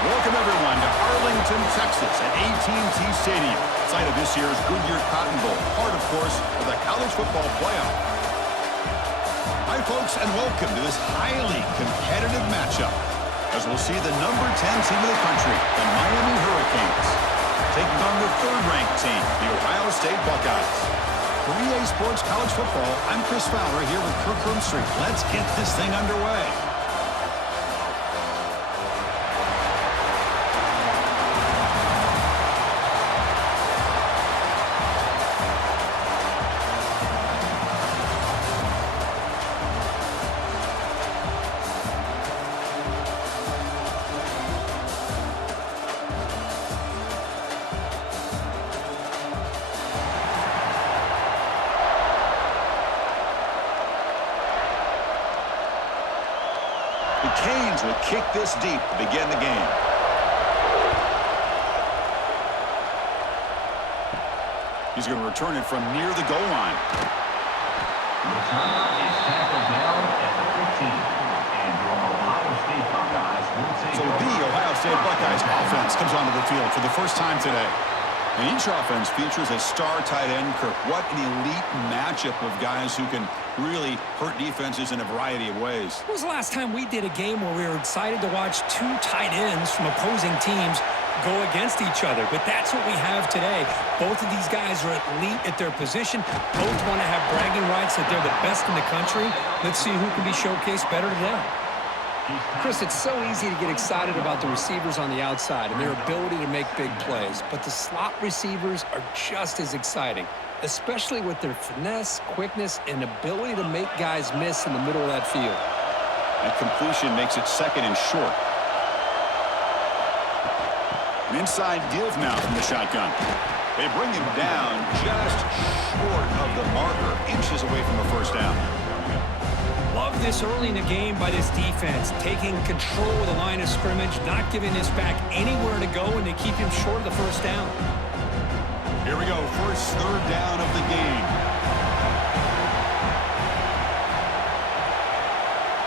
Welcome, everyone, to Arlington, Texas at AT&T Stadium, site of this year's Goodyear Cotton Bowl, part, of course, of the college football playoff. Hi, folks, and welcome to this highly competitive matchup, as we'll see the number 10 team of the country, the Miami Hurricanes, taking on the third-ranked team, the Ohio State Buckeyes. For EA Sports College Football, I'm Chris Fowler here with Kirk Street. Let's get this thing underway. The Canes will kick this deep to begin the game. He's going to return it from near the goal line. The timeout is tackled down at the 15. And your Ohio State Buckeyes will take So the Ohio State Buckeyes offense comes onto the field for the first time today. And each offense features a star tight end, Kirk. What an elite matchup of guys who can really hurt defenses in a variety of ways. When was the last time we did a game where we were excited to watch two tight ends from opposing teams go against each other? But that's what we have today. Both of these guys are elite at their position. Both want to have bragging rights that they're the best in the country. Let's see who can be showcased better today. Chris, it's so easy to get excited about the receivers on the outside and their ability to make big plays, but the slot receivers are just as exciting, especially with their finesse, quickness, and ability to make guys miss in the middle of that field. And completion makes it second and short. An inside give now from the shotgun. They bring him down just short of the marker, inches away from a first down. Love this early in the game by this defense, taking control of the line of scrimmage, not giving this back anywhere to go, and they keep him short of the first down. Here we go, first third down of the game.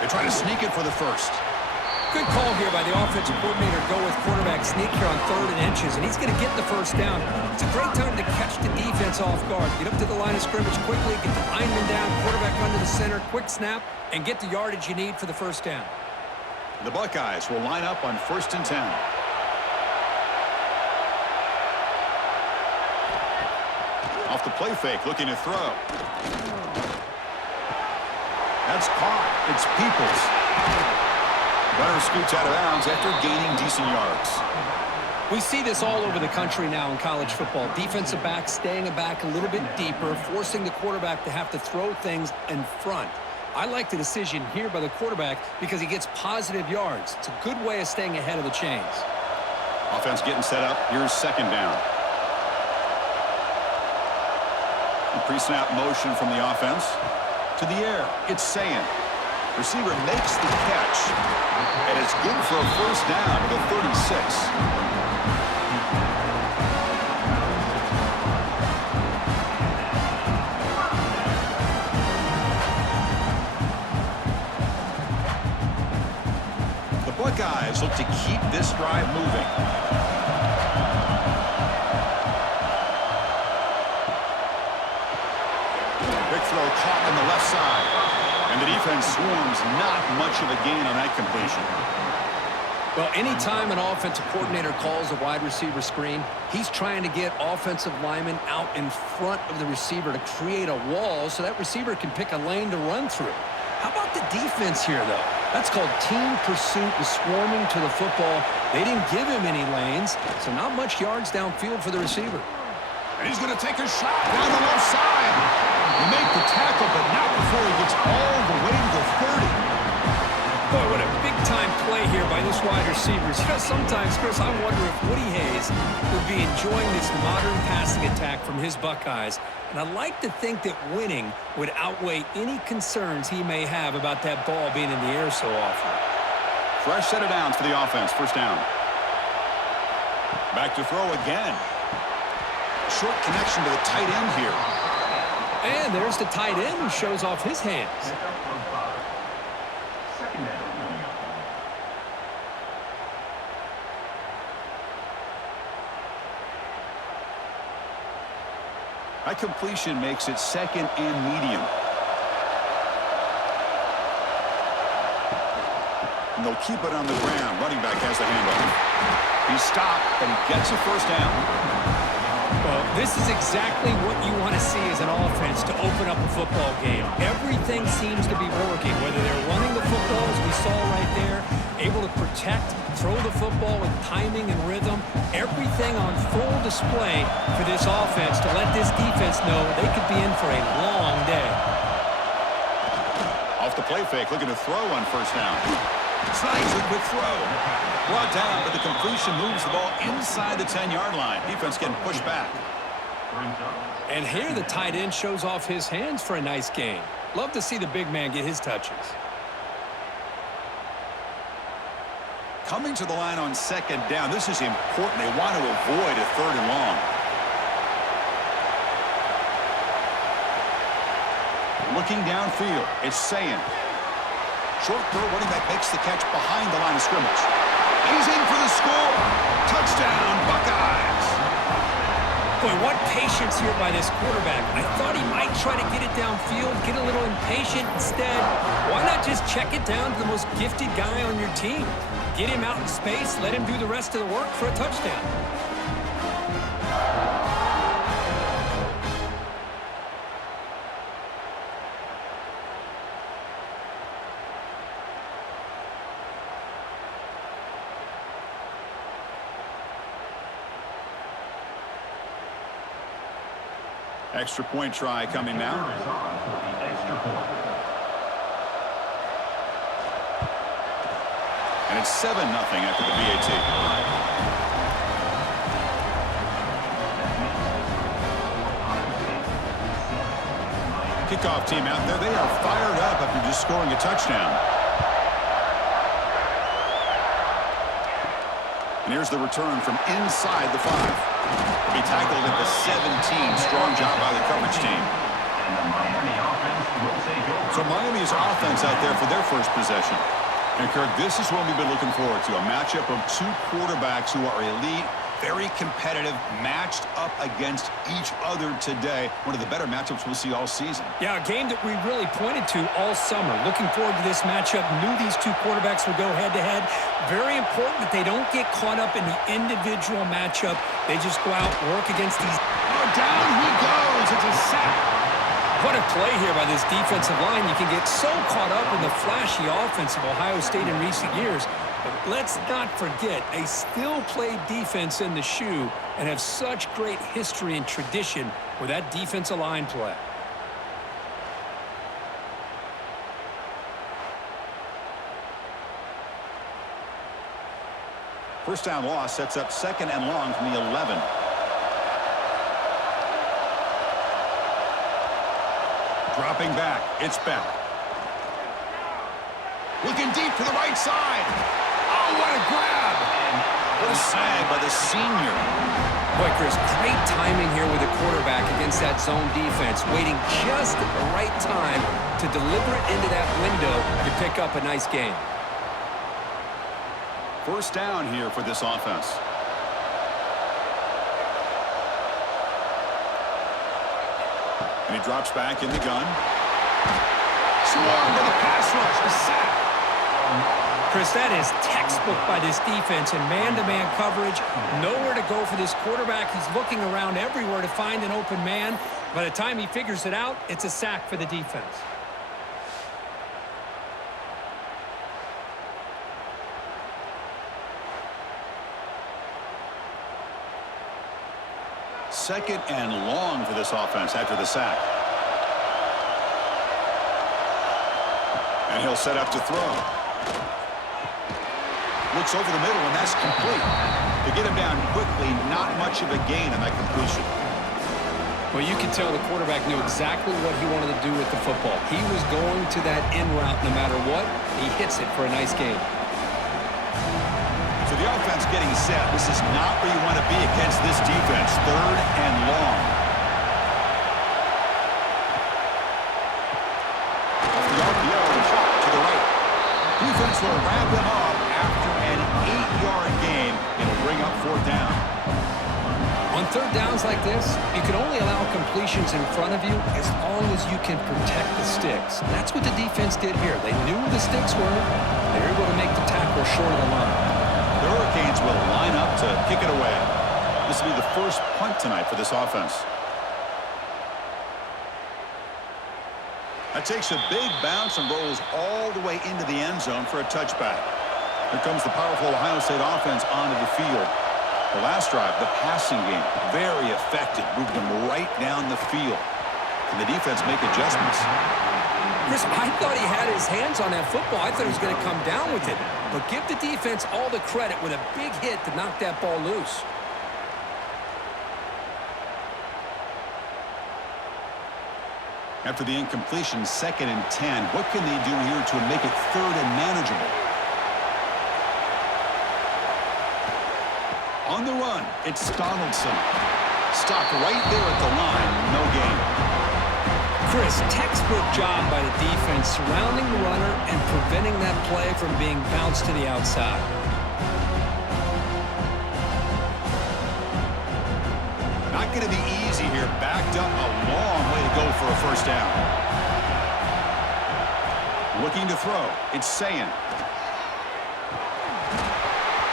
They try to sneak it for the first. Good call here by the offensive coordinator. Go with quarterback sneak here on 3rd and inches, and he's going to get the first down. It's a great time to catch the defense off guard. Get up to the line of scrimmage quickly, get the lineman down, quarterback under the center, quick snap, and get the yardage you need for the first down. The Buckeyes will line up on 1st and 10. Off the play fake, looking to throw. That's caught. It's Peoples. Runner scoots out of bounds after gaining decent yards. We see this all over the country now in college football. Defensive backs staying back a little bit deeper, forcing the quarterback to have to throw things in front. I like the decision here by the quarterback because he gets positive yards. It's a good way of staying ahead of the chains. Offense getting set up. Here's 2nd down. Pre-snap motion from the offense. To the air. It's Sayan. Receiver makes the catch, and it's good for a first down to the 36. The Buckeyes look to keep this drive moving. Big throw caught on the left side. And the defense swarms, not much of a gain on that completion. Well, anytime an offensive coordinator calls a wide receiver screen, he's trying to get offensive linemen out in front of the receiver to create a wall so that receiver can pick a lane to run through. How about the defense here, though? That's called team pursuit and swarming to the football. They didn't give him any lanes, so not much yards downfield for the receiver. And he's going to take a shot down the left side. He make the tackle, but not before he gets all the way to the 30. Boy, what a big-time play here by this wide receiver. You know, sometimes, Chris, I wonder if Woody Hayes would be enjoying this modern passing attack from his Buckeyes. And I like to think that winning would outweigh any concerns he may have about that ball being in the air so often. Fresh set of downs for the offense. First down. Back to throw again. Short connection to the tight end here. And there's the tight end who shows off his hands. That completion makes it 2nd and medium. And they'll keep it on the ground. Running back has the handoff. He's stopped, but he gets a first down. Well, this is exactly what you want to see as an offense to open up a football game. Everything seems to be working, whether they're running the football, as we saw right there, able to protect, throw the football with timing and rhythm. Everything on full display for this offense to let this defense know they could be in for a long day. Off the play fake, looking to throw on first down. Snags a quick throw. Brought down, but the completion moves the ball inside the 10-yard line. Defense getting pushed back. And here the tight end shows off his hands for a nice gain. Love to see the big man get his touches. Coming to the line on 2nd down. This is important. They want to avoid a 3rd and long. Looking downfield, it's Sayin. Short throw, running back makes the catch behind the line of scrimmage. He's in for the score. Touchdown, Buckeyes. Boy, what patience here by this quarterback. I thought he might try to get it downfield, get a little impatient. Instead, why not just check it down to the most gifted guy on your team? Get him out in space, let him do the rest of the work for a touchdown. Extra point try coming now. And it's 7-0 after the BAT. Kickoff team out there. They are fired up after just scoring a touchdown. And here's the return from inside the 5. Be tackled at the 17. Strong job by the coverage team. So Miami's offense out there for their first possession. And Kirk, this is what we've been looking forward to. A matchup of 2 quarterbacks who are elite, very competitive, matched up against each other today. One of the better matchups we'll see all season. Yeah, a game that we really pointed to all summer. Looking forward to this matchup. Knew these 2 quarterbacks would go head-to-head. Very important that they don't get caught up in the individual matchup. They just go out, work against these. Oh, down he goes. It's a sack. What a play here by this defensive line. You can get so caught up in the flashy offense of Ohio State in recent years. But let's not forget, they still play defense in the shoe and have such great history and tradition with that defensive line play. First down loss sets up 2nd and long from the 11. Dropping back. It's back. Looking deep to the right side. Oh, what a grab. What a sag by the senior. Boy, Chris, great timing here with the quarterback against that zone defense. Waiting just at the right time to deliver it into that window to pick up a nice gain. First down here for this offense. And he drops back in the gun. Swarmed by the pass rush. A sack. Chris, that is textbook by this defense in man-to-man coverage. Nowhere to go for this quarterback. He's looking around everywhere to find an open man. By the time he figures it out, it's a sack for the defense. Second and long for this offense after the sack. And he'll set up to throw. Looks over the middle, and that's complete. To get him down quickly, not much of a gain on that completion. Well, you can tell the quarterback knew exactly what he wanted to do with the football. He was going to that in route no matter what. He hits it for a nice gain. So the offense getting set. This is not where you want to be against this defense. 3rd and long. Off the RPO and shot to the right. Defense will wrap them up after an 8-yard gain. It'll bring up 4th down. One third downs like this, you can only allow completions in front of you as long as you can protect the sticks. And that's what the defense did here. They knew the sticks were. They were able to make the tackle short of the line. The Hurricanes will line up to kick it away. This will be the first punt tonight for this offense. That takes a big bounce and rolls all the way into the end zone for a touchback. Here comes the powerful Ohio State offense onto the field. The last drive, the passing game, very effective, moving them right down the field. Can the defense make adjustments? Chris, I thought he had his hands on that football. I thought he was going to come down with it. But give the defense all the credit with a big hit to knock that ball loose. After the incompletion, 2nd and 10. What can they do here to make it 3rd and manageable? On the run, it's Donaldson. Stopped right there at the line. No gain. Chris, textbook job by the defense surrounding the runner and preventing that play from being bounced to the outside. Not going to be easy here. Backed up a long way to go for a first down. Looking to throw. It's Sayan.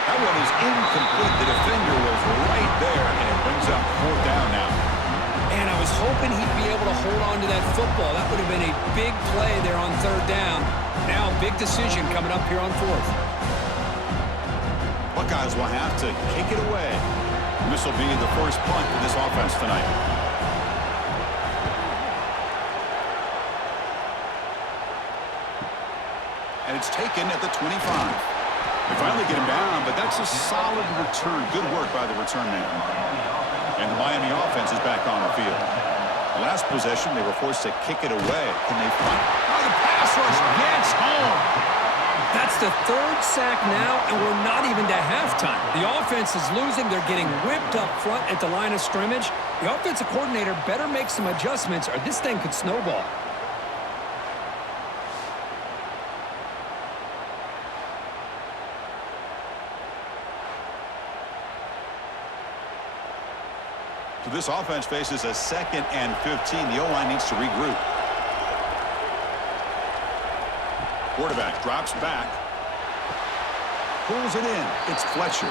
That one is incomplete. The defender was right there, and it brings up 4th down now. And I was hoping he'd be able to hold on to that football. That would have been a big play there on 3rd down. Now, big decision coming up here on 4th. Buckeyes will have to kick it away. And this will be the first punt for this offense tonight. And it's taken at the 25. They finally get him down, but that's a solid return. Good work by the return man. And the Miami offense is back on the field. Last possession, they were forced to kick it away. Can they find? Oh, the pass rush gets home. That's the 3rd sack now, and we're not even to halftime. The offense is losing. They're getting whipped up front at the line of scrimmage. The offensive coordinator better make some adjustments, or this thing could snowball. So this offense faces a 2nd and 15. The O-line needs to regroup. Quarterback drops back. Pulls it in. It's Fletcher.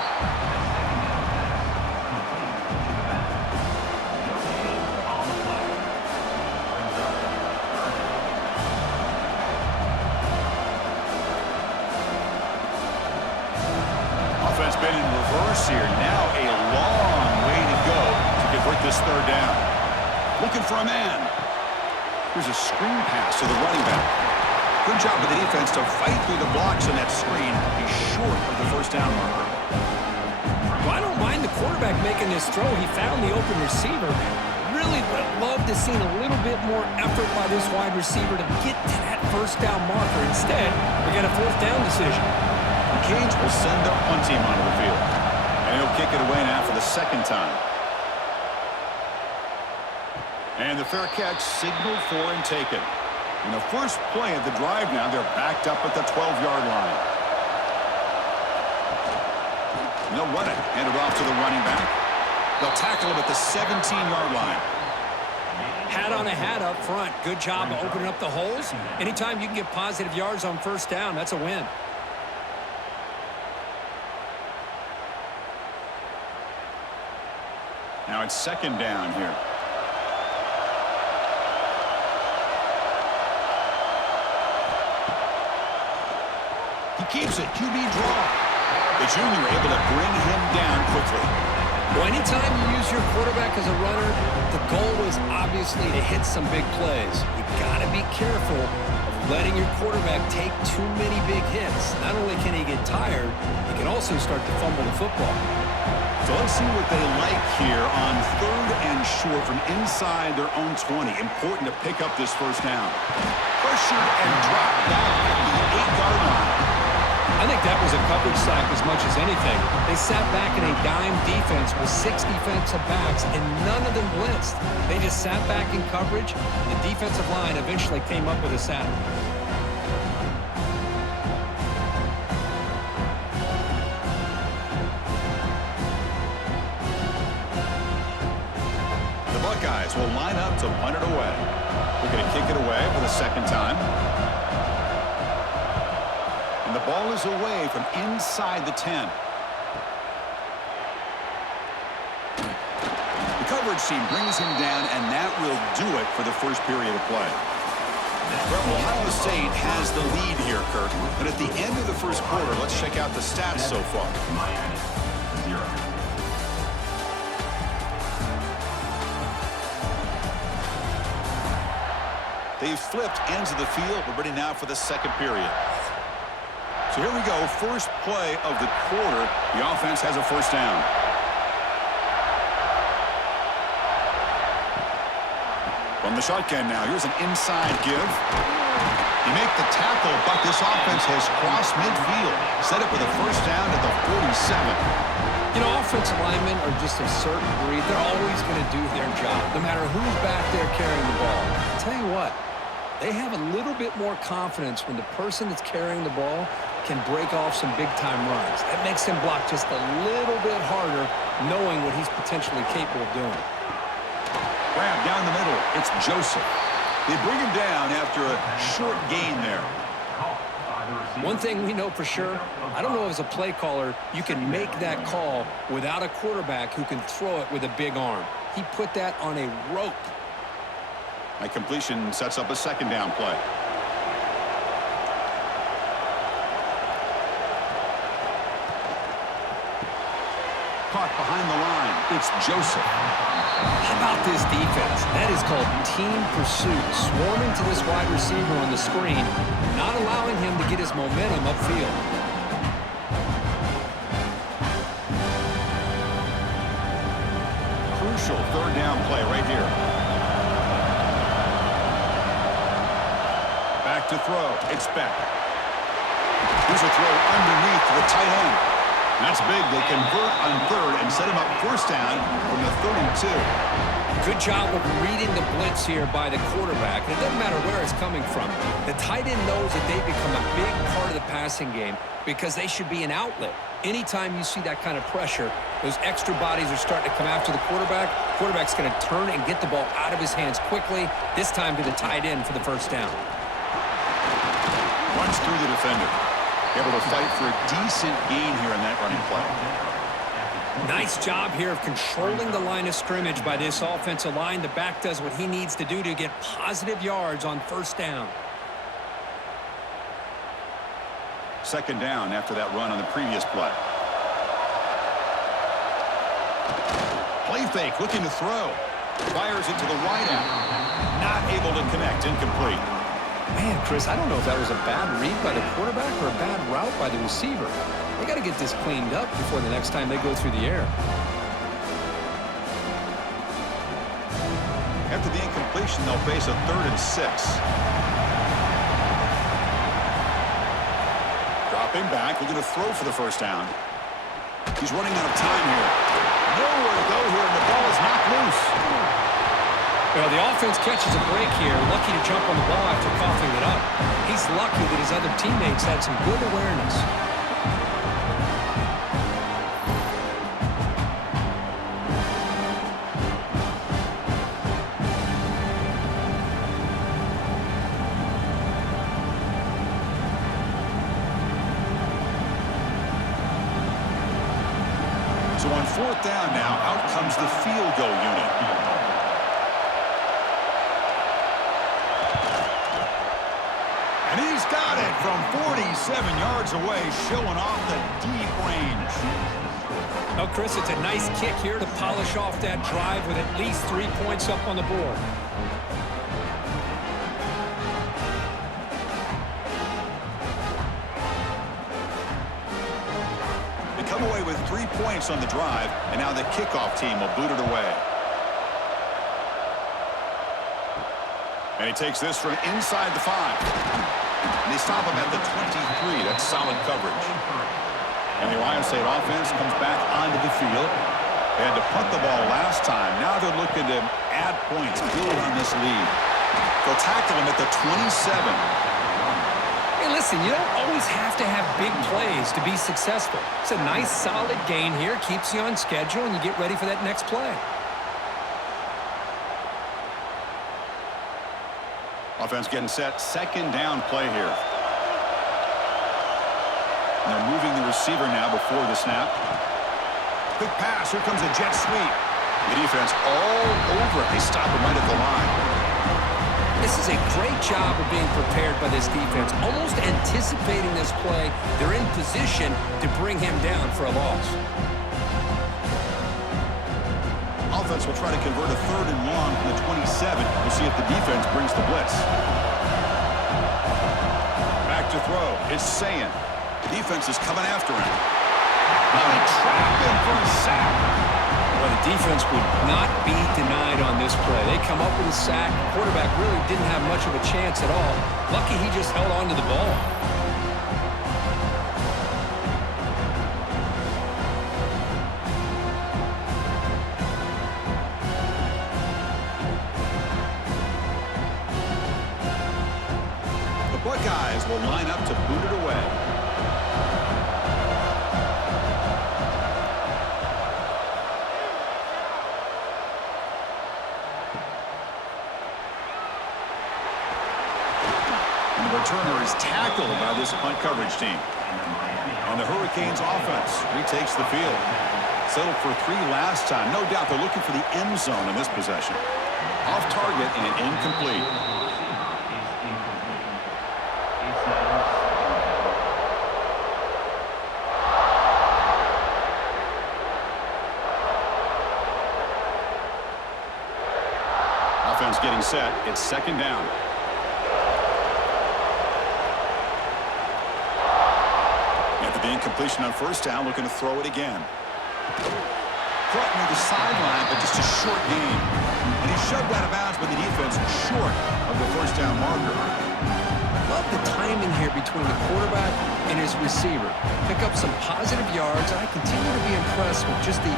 Offense been in reverse here. Now a long way to go to convert this 3rd down. Looking for a man. Here's a screen pass to the running back. Good job of the defense to fight through the blocks on that screen. He's short of the first down marker. Well, I don't mind the quarterback making this throw. He found the open receiver. Really would have loved to see a little bit more effort by this wide receiver to get to that first down marker. Instead, we got a 4th down decision. The Canes will send their punt team onto the field. And he'll kick it away now for the 2nd time. And the fair catch signaled for and taken. In the first play of the drive now, they're backed up at the 12-yard line. And they'll run it. Hand it off to the running back. They'll tackle him at the 17-yard line. Hat on a hat up front. Good job of opening up the holes. Anytime you can get positive yards on first down, that's a win. Now it's 2nd down here. He keeps it. QB draw. The junior able to bring him down quickly. Well, anytime you use your quarterback as a runner, the goal is obviously to hit some big plays. You got to be careful of letting your quarterback take too many big hits. Not only can he get tired, he can also start to fumble the football. So let's see what they like here on 3rd and short from inside their own 20. Important to pick up this first down. Pressured and dropped back at the 8-yard line. I think that was a coverage sack as much as anything. They sat back in a dime defense with 6 defensive backs, and none of them blitzed. They just sat back in coverage. The defensive line eventually came up with a sack. defense will line up to punt it away. We're going to kick it away for the second time. And the ball is away from inside the 10. The coverage team brings him down, and that will do it for the first period of play. Well, Ohio State has the lead here, Kirk. But at the end of the first quarter, let's check out the stats so far. Miami, 0. They've flipped ends of the field. We're ready now for the second period. So here we go. First play of the quarter. The offense has a first down. From the shotgun now. Here's an inside give. You make the tackle, but this offense has crossed midfield. Set up with a first down at the 47. You know, offensive linemen are just a certain breed. They're always going to do their job, no matter who's back there carrying the ball. I'll tell you what, they have a little bit more confidence when the person that's carrying the ball can break off some big-time runs. That makes him block just a little bit harder, knowing what he's potentially capable of doing. Grab down the middle. It's Joseph. They bring him down after a short gain there. One thing we know for sure, I don't know as a play caller, you can make that call without a quarterback who can throw it with a big arm. He put that on a rope. That completion sets up a second down play. Caught behind the line. It's Joseph. How about this defense? That is called team pursuit. Swarming to this wide receiver on the screen, not allowing him to get his momentum upfield. Crucial third down play right here. Back to throw. It's Beck. Here's a throw underneath to the tight end. That's big. They convert on third and set him up first down from the 32. Good job of reading the blitz here by the quarterback. It doesn't matter where it's coming from. The tight end knows that they become a big part of the passing game because they should be an outlet. Anytime you see that kind of pressure, those extra bodies are starting to come after the quarterback. Quarterback's going to turn and get the ball out of his hands quickly, this time to the tight end for the first down. Runs through the defender. Able to fight for a decent gain here in that running play. Nice job here of controlling the line of scrimmage by this offensive line. The back does what he needs to do to get positive yards on first down. Second down after that run on the previous play. Play fake, looking to throw. Fires it to the wideout. Not able to connect, incomplete. Man, Chris, I don't know if that was a bad read by the quarterback or a bad route by the receiver. They got to get this cleaned up before the next time they go through the air. After the incompletion, they'll face a 3rd and 6. Dropping back, looking to throw for the first down. He's running out of time here. Nowhere to go here, and the ball is knocked loose. Well, the offense catches a break here, lucky to jump on the ball after coughing it up. He's lucky that his other teammates had some good awareness. So on 4th down now, out comes the field goal unit. And he's got it from 47 yards away, showing off the deep range. Well, Chris, it's a nice kick here to polish off that drive with at least 3 points up on the board. They come away with 3 points on the drive, and now the kickoff team will boot it away. And he takes this from inside the 5. And they stop him at the 23. That's solid coverage. And the Ohio State offense comes back onto the field. They had to punt the ball last time. Now they're looking to add points, build on this lead. They'll tackle him at the 27. Hey, listen, you don't always have to have big plays to be successful. It's a nice, solid gain here, keeps you on schedule, and you get ready for that next play. Offense getting set. Second down play here. And they're moving the receiver now before the snap. Quick pass. Here comes a jet sweep. The defense all over it. They stop him right at the line. This is a great job of being prepared by this defense. Almost anticipating this play. They're in position to bring him down for a loss. Offense will try to convert a 3rd and long from the 27. We'll see if the defense brings the blitz. Back to throw. It's Sayin. The defense is coming after him. Now they trap him for a sack. Well, the defense would not be denied on this play. They come up with a sack. The quarterback really didn't have much of a chance at all. Lucky he just held on to the ball. The Buckeyes will line up to boot it away. Returner is tackled by this punt coverage team. And the Hurricanes offense retakes the field. Settled for 3 last time. No doubt they're looking for the end zone in this possession. Off target and incomplete. Offense getting set. It's second down. The incompletion on first down, looking to throw it again. Caught near the sideline, but just a short gain. And he shoved out of bounds with the defense short of the first down marker. Love the timing here between the quarterback and his receiver. Pick up some positive yards, and I continue to be impressed with just the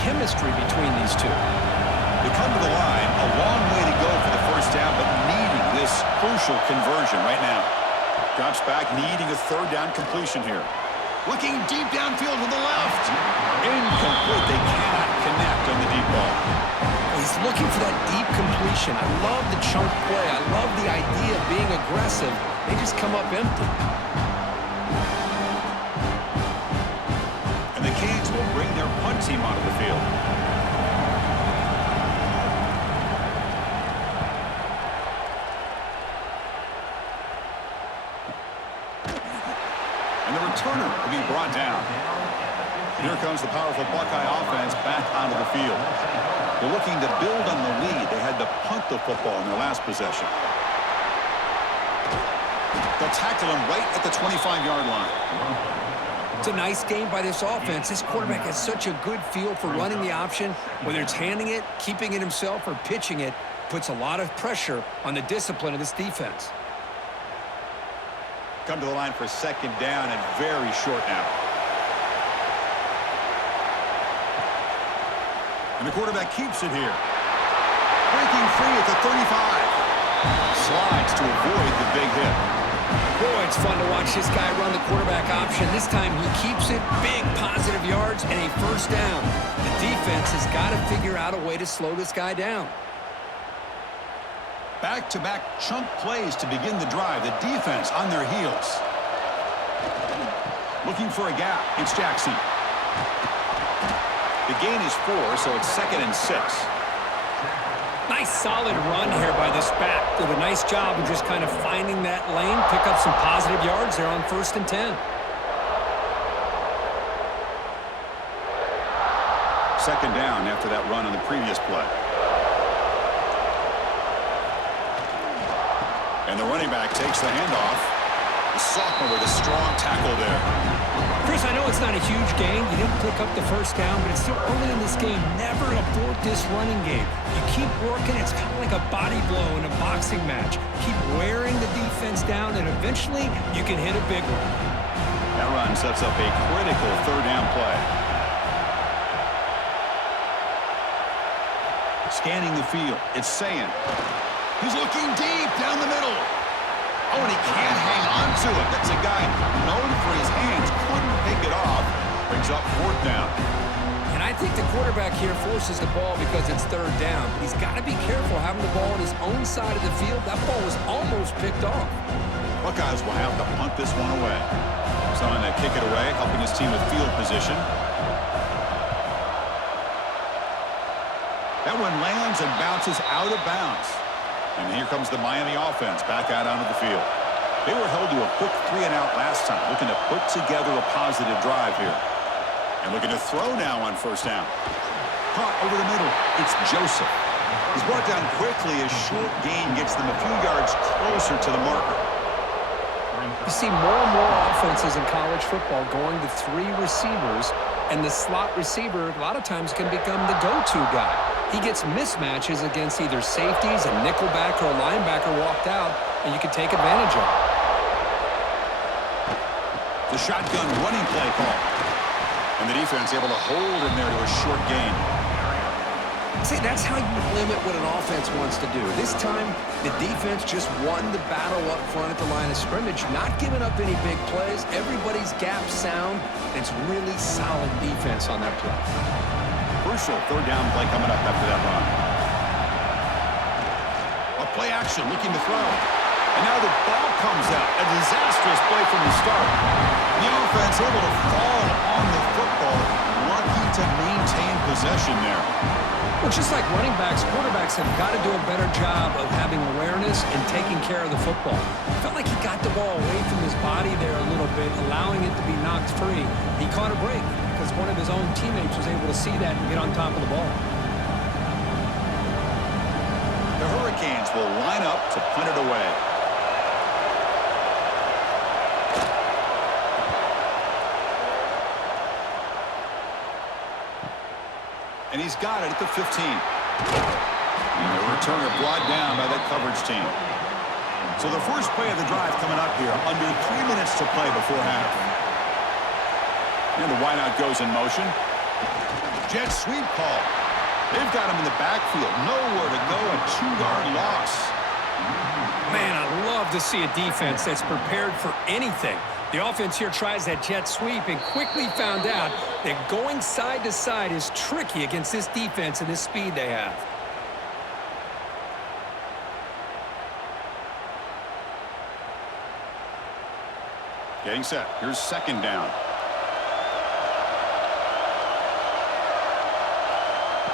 chemistry between these two. They come to the line, a long way to go for the first down, but needing this crucial conversion right now. Drops back, needing a 3rd down completion here. Looking deep downfield to the left. Incomplete. They cannot connect on the deep ball. He's looking for that deep completion. I love the chunk play. I love the idea of being aggressive. They just come up empty. And the Canes will bring their punt team onto the field. Returner will be brought down. Here comes the powerful Buckeye offense back onto the field. They're looking to build on the lead. They had to punt the football in their last possession. They'll tackle him right at the 25-yard line. It's a nice game by this offense. This quarterback has such a good feel for running the option. Whether it's handing it, keeping it himself, or pitching it, puts a lot of pressure on the discipline of this defense. Come to the line for second down and very short now. And the quarterback keeps it here. Breaking free at the 35. Slides to avoid the big hit. Boy, it's fun to watch this guy run the quarterback option. This time he keeps it, big positive yards, and a first down. The defense has got to figure out a way to slow this guy down. Back-to-back chunk plays to begin the drive. The defense on their heels. Looking for a gap. It's Jackson. The gain is 4, so it's 2nd and 6. Nice solid run here by this back. Did a nice job of just kind of finding that lane, pick up some positive yards there on 1st and 10. Second down after that run on the previous play. And the running back takes the handoff. The sophomore with a strong tackle there. Chris, I know it's not a huge gain. You didn't pick up the first down, but it's still early in this game. Never abort this running game. You keep working. It's kind of like a body blow in a boxing match. Keep wearing the defense down, and eventually you can hit a big one. That run sets up a critical 3rd down play. Scanning the field. It's Sayin. He's looking deep down the middle. Oh, and he can't hang on to it. That's a guy known for his hands. Couldn't pick it off. Brings up 4th down. And I think the quarterback here forces the ball because it's third down. But he's got to be careful having the ball on his own side of the field. That ball was almost picked off. Buckeyes will have to punt this one away. Someone to kick it away, helping his team with field position. That one lands and bounces out of bounds. And here comes the Miami offense back out onto the field. They were held to a quick 3-and-out last time, looking to put together a positive drive here. And looking to throw now on first down. Caught over the middle. It's Joseph. He's brought down quickly as short gain gets them a few yards closer to the marker. You see more and more offenses in college football going to 3 receivers, and the slot receiver a lot of times can become the go-to guy. He gets mismatches against either safeties, a nickelback, or a linebacker walked out, and you can take advantage of it. The shotgun running play call. And the defense able to hold him there to a short gain. See, that's how you limit what an offense wants to do. This time, the defense just won the battle up front at the line of scrimmage, not giving up any big plays. Everybody's gap sound. It's really solid defense on that play. Crucial third down play coming up after that run. A play action looking to throw. And now the ball comes out. A disastrous play from the start. The offense able to fall on the football, lucky to maintain possession there. Well, just like running backs, quarterbacks have got to do a better job of having awareness and taking care of the football. I felt like he got the ball away from his body there a little bit, allowing it to be knocked free. He caught a break because one of his own teammates was able to see that and get on top of the ball. The Hurricanes will line up to punt it away. And he's got it at the 15. And the returner brought down by that coverage team. So the first play of the drive coming up here, under 3 minutes to play before half. And the wideout goes in motion. Jet sweep call. They've got him in the backfield. Nowhere to go, a 2-yard loss. Man, I love to see a defense that's prepared for anything. The offense here tries that jet sweep and quickly found out that going side to side is tricky against this defense and this speed they have. Getting set. Here's second down.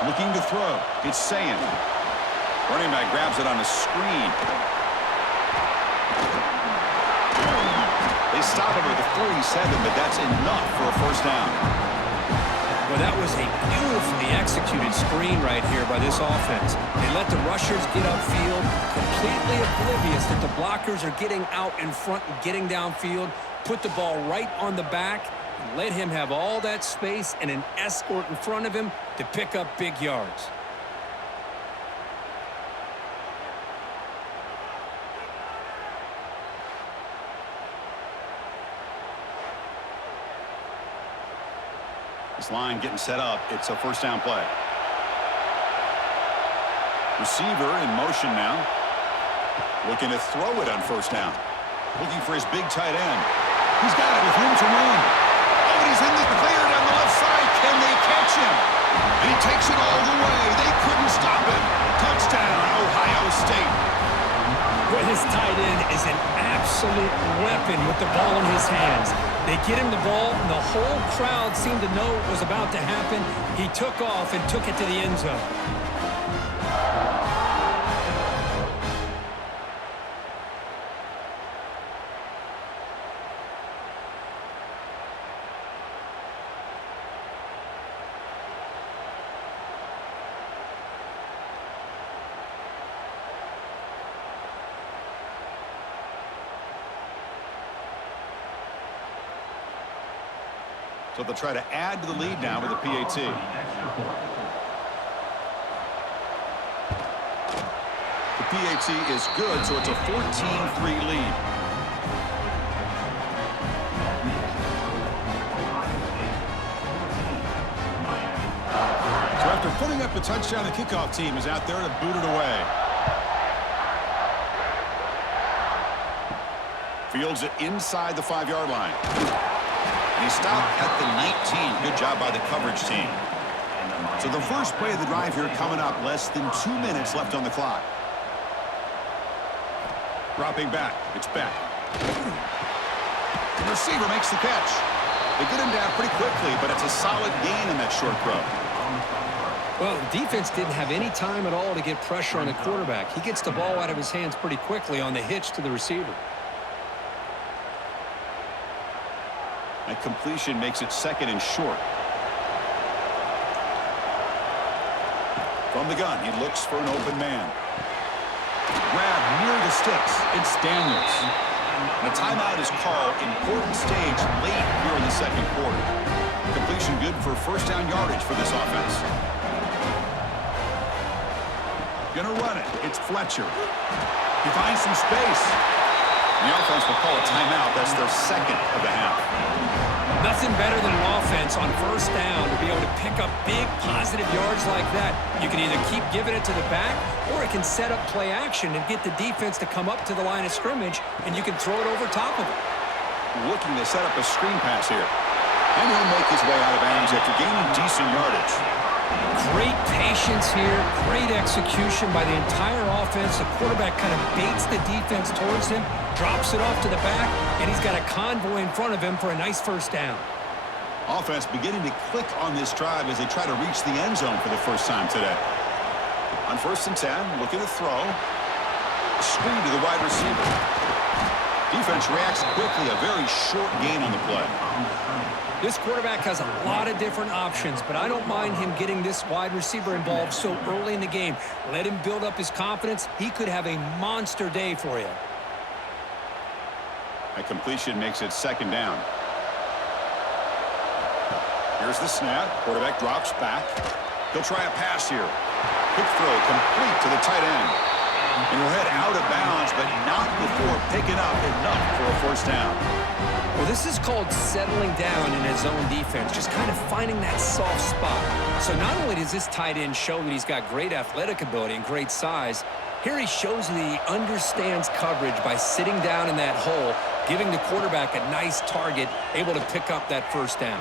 Looking to throw. It's Sayan. Running back grabs it on a screen. They stop him at the 47, but that's enough for a first down. Well, that was a beautifully executed screen right here by this offense. They let the rushers get upfield, completely oblivious that the blockers are getting out in front and getting downfield, put the ball right on the back, and let him have all that space and an escort in front of him to pick up big yards. This line getting set up. It's a first down play. Receiver in motion now. Looking to throw it on first down. Looking for his big tight end. He's got it with room to run. Oh, and he's in the clear down the left side. Can they catch him? And he takes it all the way. They couldn't stop him. Touchdown, Ohio State. Well, his tight end is an absolute weapon with the ball in his hands. They get him the ball, and the whole crowd seemed to know what was about to happen. He took off and took it to the end zone. So they'll try to add to the lead now with a PAT. The PAT is good, so it's a 14-3 lead. So after putting up a touchdown, the kickoff team is out there to boot it away. Fields it inside the 5-yard line. He stopped at the 19. Good job by the coverage team. So the first play of the drive here coming up. Less than 2 minutes left on the clock. Dropping back. It's back. The receiver makes the catch. They get him down pretty quickly, but it's a solid gain in that short throw. Well, the defense didn't have any time at all to get pressure on the quarterback. He gets the ball out of his hands pretty quickly on the hitch to the receiver. That completion makes it second and short. From the gun, he looks for an open man. Grab near the sticks. It's Daniels. And a timeout is called. Important stage late here in the second quarter. Completion good for first down yardage for this offense. Gonna run it. It's Fletcher. He finds some space. The offense will call a timeout. That's their second of the half. Nothing better than an offense on first down to be able to pick up big positive yards like that. You can either keep giving it to the back, or it can set up play action and get the defense to come up to the line of scrimmage, and you can throw it over top of it. Looking to set up a screen pass here. And he'll make his way out of bounds after gaining decent yardage. Great patience here, great execution by the entire offense. The quarterback kind of baits the defense towards him, drops it off to the back, and he's got a convoy in front of him for a nice first down. Offense beginning to click on this drive as they try to reach the end zone for the first time today. On 1st and 10, looking to throw. A screen to the wide receiver. Defense reacts quickly, a very short gain on the play. This quarterback has a lot of different options, but I don't mind him getting this wide receiver involved so early in the game. Let him build up his confidence. He could have a monster day for you. That completion makes it second down. Here's the snap. Quarterback drops back. He'll try a pass here. Quick throw complete to the tight end. And he'll head out of bounds, but not before picking up enough for a first down. Well, this is called settling down in his own defense, just kind of finding that soft spot. So not only does this tight end show that he's got great athletic ability and great size, here he shows that he understands coverage by sitting down in that hole, giving the quarterback a nice target, able to pick up that first down.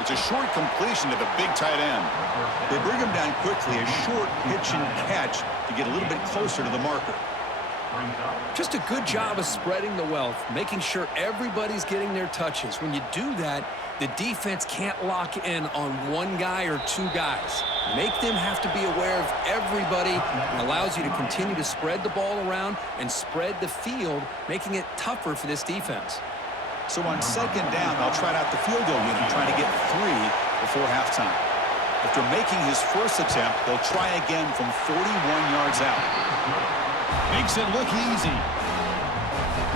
It's a short completion to the big tight end. They bring him down quickly, a short pitch and catch to get a little bit closer to the marker. Just a good job of spreading the wealth, making sure everybody's getting their touches. When you do that, the defense can't lock in on one guy or two guys. Make them have to be aware of everybody. It allows you to continue to spread the ball around and spread the field, making it tougher for this defense. So on second down, they'll try out the field goal unit, trying to get 3 before halftime. After making his first attempt, they'll try again from 41 yards out. Makes it look easy.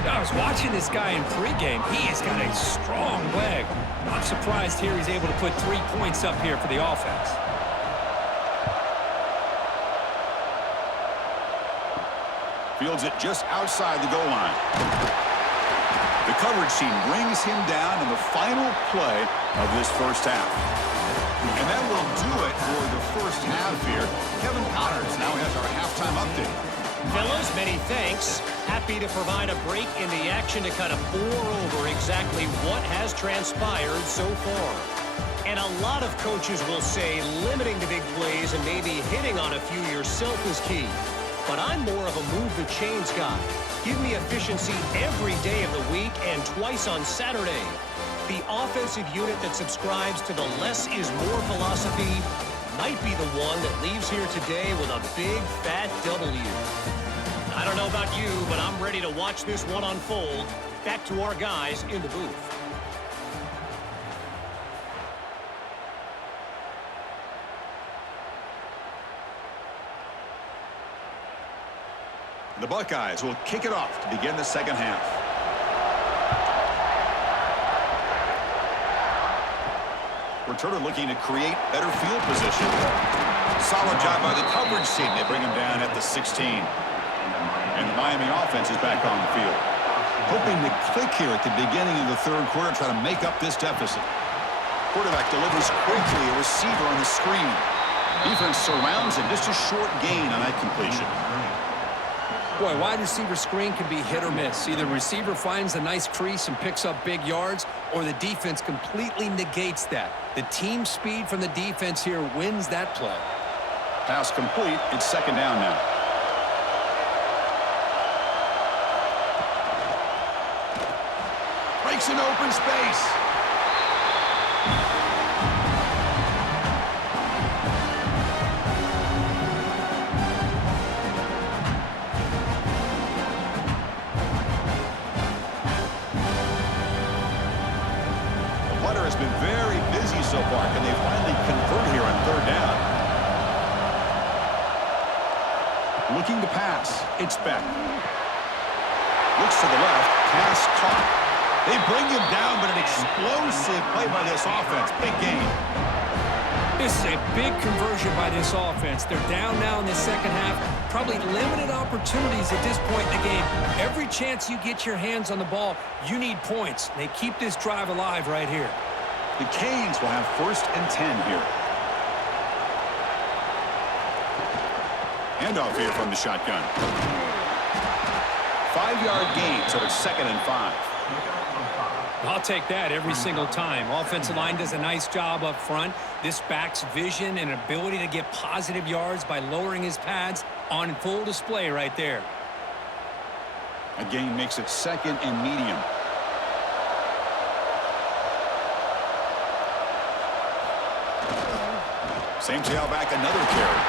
I was watching this guy in pregame. He has got a strong leg. Not surprised here he's able to put 3 points up here for the offense. Fields it just outside the goal line. The coverage team brings him down in the final play of this first half. And that will do it for the first half here. Kevin Connors now has our halftime update. Fellas, many thanks. Happy to provide a break in the action to kind of bore over exactly what has transpired so far. And a lot of coaches will say limiting the big plays and maybe hitting on a few yourself is key. But I'm more of a move the chains guy. Give me efficiency every day of the week and twice on Saturday. The offensive unit that subscribes to the less is more philosophy might be the one that leaves here today with a big fat W. I don't know about you, but I'm ready to watch this one unfold. Back to our guys in the booth. The Buckeyes will kick it off to begin the second half. Returner looking to create better field position. Solid job by the coverage team. They bring him down at the 16. And the Miami offense is back on the field. Hoping to click here at the beginning of the third quarter, try to make up this deficit. Quarterback delivers quickly, a receiver on the screen. Defense surrounds him, just a short gain on that completion. Boy, wide receiver screen can be hit or miss. Either the receiver finds a nice crease and picks up big yards, or the defense completely negates that. The team speed from the defense here wins that play. Pass complete. It's second down now. Breaks an open space. Has been very busy so far. Can they finally convert here on third down? Looking to pass. It's Beck. Looks to the left. Pass caught. They bring him down, but an explosive play by this offense. Big gain. This is a big conversion by this offense. They're down now in the second half. Probably limited opportunities at this point in the game. Every chance you get your hands on the ball, you need points. They keep this drive alive right here. The Canes will have 1st and 10 here. Handoff here from the shotgun. 5-yard gain, so it's 2nd and 5. I'll take that every single time. Offensive line does a nice job up front. This back's vision and ability to get positive yards by lowering his pads on full display right there. A gain makes it 2nd and medium. Same tailback, another carry.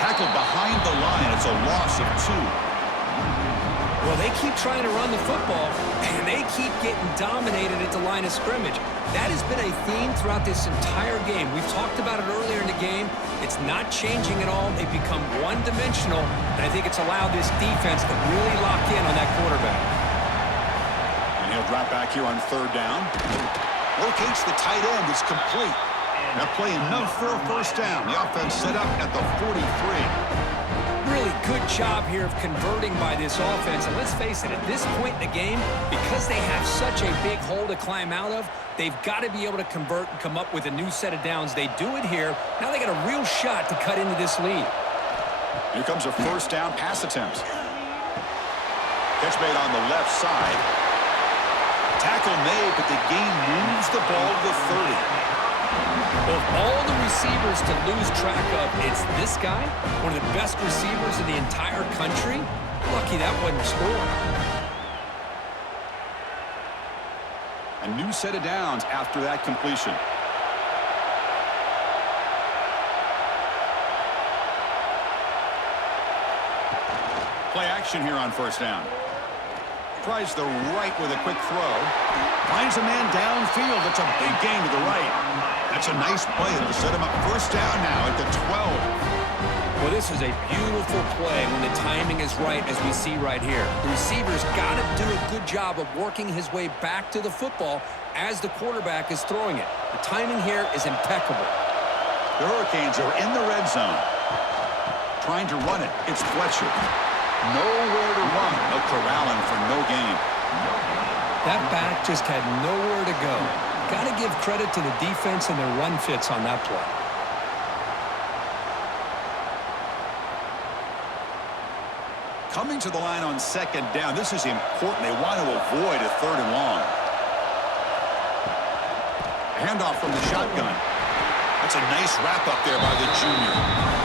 Tackled behind the line. It's a loss of 2. Well, they keep trying to run the football, and they keep getting dominated at the line of scrimmage. That has been a theme throughout this entire game. We've talked about it earlier in the game. It's not changing at all. They've become one-dimensional, and I think it's allowed this defense to really lock in on that quarterback. And he'll drop back here on third down. Locates the tight end. It's complete. That play enough for a 1st down. The offense set up at the 43. Really good job here of converting by this offense. And let's face it, at this point in the game, because they have such a big hole to climb out of, they've got to be able to convert and come up with a new set of downs. They do it here. Now they got a real shot to cut into this lead. Here comes a 1st down pass attempt. Catch made on the left side. Tackle made, but the game moves the ball to the 30. Of all the receivers to lose track of, it's this guy, one of the best receivers in the entire country. Lucky that wasn't scored. A new set of downs after that completion. Play action here on 1st down. Tries the right with a quick throw. Finds a man downfield. It's a big gain to the right. That's a nice play. It'll set him up 1st down now at the 12. Well, this is a beautiful play when the timing is right, as we see right here. The receiver's got to do a good job of working his way back to the football as the quarterback is throwing it. The timing here is impeccable. The Hurricanes are in the red zone. Trying to run it. It's Fletcher. Nowhere to run. They'll corral him for no gain. That back just had nowhere to go. Got to give credit to the defense and their run fits on that play. Coming to the line on 2nd down. This is important. They want to avoid a 3rd and long. Handoff from the shotgun. That's a nice wrap up there by the junior.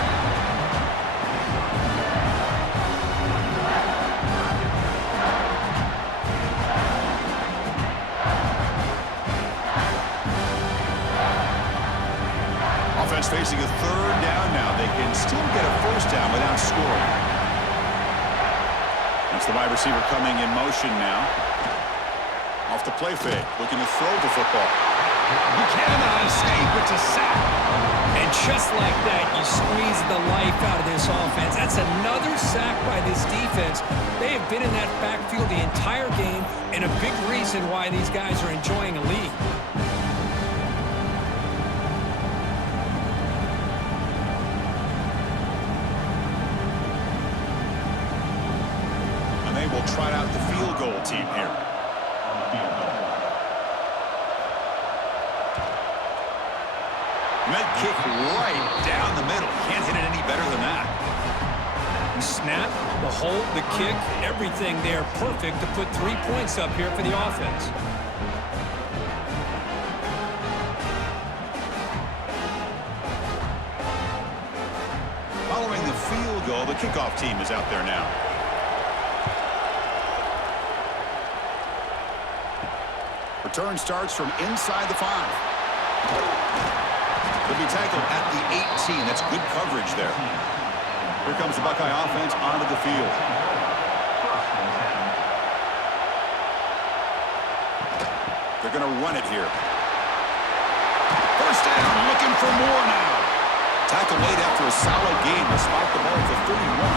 Facing a 3rd down now. They can still get a 1st down without scoring. That's the wide receiver coming in motion now. Off the play fake, looking to throw the football. He cannot escape. It's a sack. And just like that, you squeeze the life out of this offense. That's another sack by this defense. They have been in that backfield the entire game, and a big reason why these guys are enjoying a lead. Will try out the field goal team here. That kick right down the middle. Can't hit it any better than that. The snap, the hold, the kick, everything there perfect to put 3 points up here for the offense. Following the field goal, the kickoff team is out there now. Return starts from inside the 5. He'll be tackled at the 18. That's good coverage there. Here comes the Buckeye offense onto the field. They're going to run it here. First down, looking for more now. Tackle made after a solid gain to spot the ball for 31.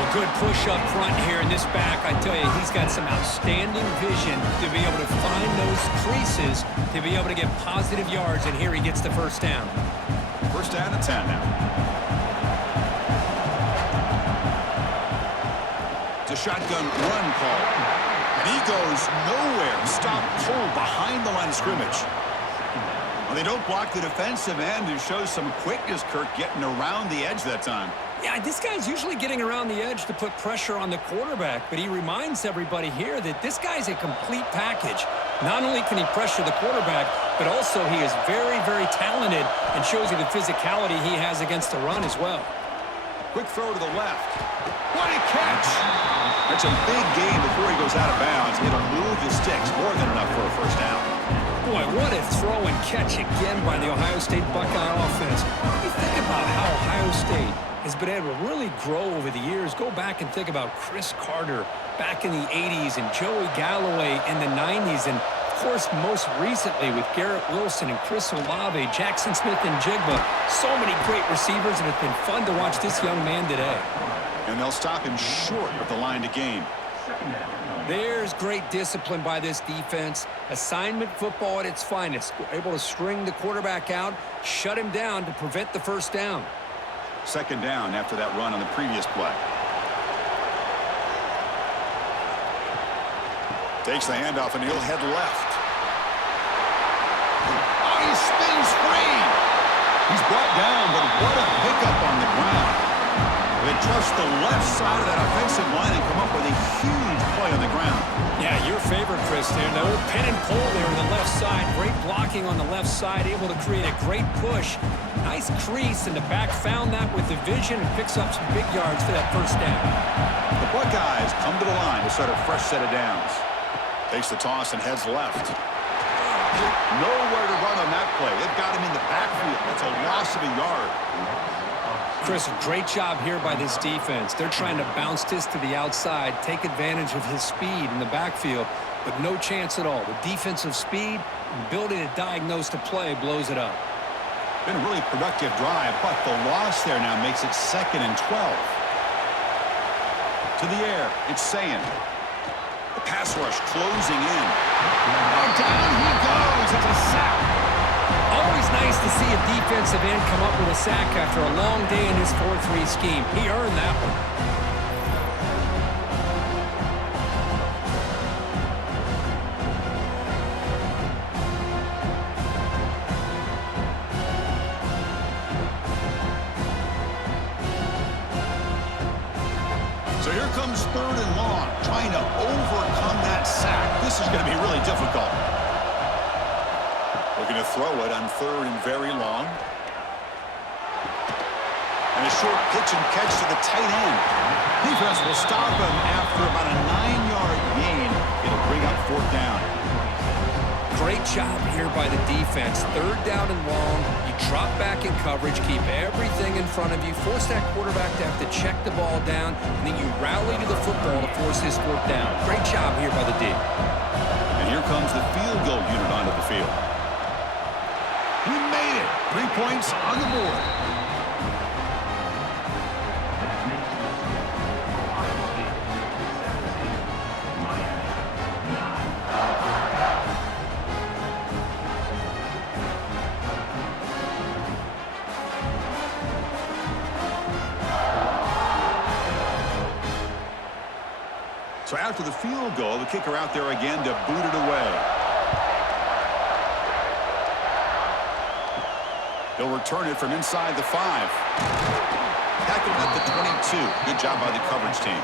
Well, good push up front here in this back. I tell you, he's got some outstanding vision to be able to find those creases, to be able to get positive yards, and here he gets the first down. First down and 10 now. It's a shotgun run call. And he goes nowhere. Stopped cold behind the line of scrimmage. Well, they don't block the defensive end, who shows some quickness, Kirk, getting around the edge that time. Yeah, this guy's usually getting around the edge to put pressure on the quarterback, but he reminds everybody here that this guy's a complete package. Not only can he pressure the quarterback, but also he is very, very talented and shows you the physicality he has against the run as well. Quick throw to the left. What a catch! That's a big gain before he goes out of bounds. It'll move the Stix, more than enough for a first down. Boy, what a throw and catch again by the Ohio State Buckeye offense. You think about how Ohio State has been able to really grow over the years. Go back and think about Chris Carter back in the 80s and Joey Galloway in the 90s. And, of course, most recently with Garrett Wilson and Chris Olave, Jackson Smith and Jigba. So many great receivers, and it's been fun to watch this young man today. And they'll stop him short of the line to gain. There's great discipline by this defense. Assignment football at its finest. We're able to string the quarterback out, shut him down to prevent the first down. Second down after that run on the previous play. Takes the handoff and he'll head left. Oh, he spins free. He's brought down, but what a pickup on the ground. They trust the left side of that offensive line and come up with a huge play on the ground. Yeah, your favorite, Chris, there. The old pin and pull there on the left side. Great blocking on the left side, able to create a great push. Nice crease, and the back found that with the vision and picks up some big yards for that first down. The Buckeyes come to the line to start a fresh set of downs. Takes the toss and heads left. Nowhere to run on that play. They've got him in the backfield. That's a loss of a yard. Chris, a great job here by this defense. They're trying to bounce this to the outside, take advantage of his speed in the backfield, but no chance at all. The defensive speed and ability to diagnose the play blows it up. Been a really productive drive, but the loss there now makes it 2nd and 12. To the air, it's Sayin. The pass rush closing in. Oh, down he goes. It's a sack. Always nice to see a defensive end come up with a sack after a long day in his 4-3 scheme. He earned that one. So here comes 3rd and long, trying to overcome that sack. This is going to be really difficult. Looking to throw it on 3rd and very long. And a short pitch and catch to the tight end. Defense will stop him after about a 9-yard gain. It'll bring up 4th down. Great job here by the defense. 3rd down and long. You drop back in coverage, keep everything in front of you, force that quarterback to have to check the ball down, and then you rally to the football to force this 4th down. Great job here by the D. And here comes the field goal unit onto the field. He made it. 3 points on the board. So after the field goal, the kicker out there again to boot it away. He'll return it from inside the 5. Tackled at the 22. Good job by the coverage team.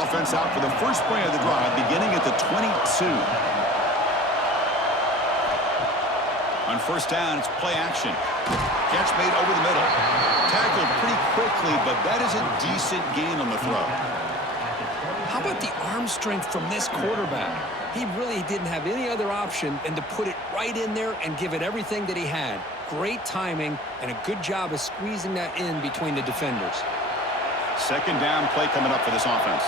Offense out for the first play of the drive, beginning at the 22. On first down, it's play action. Catch made over the middle. Tackled pretty quickly, but that is a decent gain on the throw. How about the arm strength from this quarterback? He really didn't have any other option than to put it right in there and give it everything that he had. Great timing and a good job of squeezing that in between the defenders. Second down play coming up for this offense.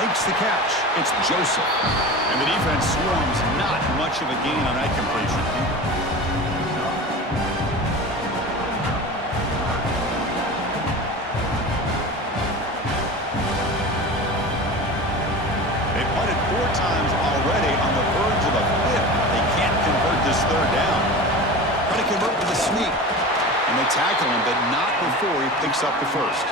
Makes the catch. It's Joseph. And the defense swarms. Not much of a gain on that completion. They punted 4 times already on the verge of a 5th. They can't convert this third down. Try to convert with a sneak. And they tackle him, but not before he picks up the first.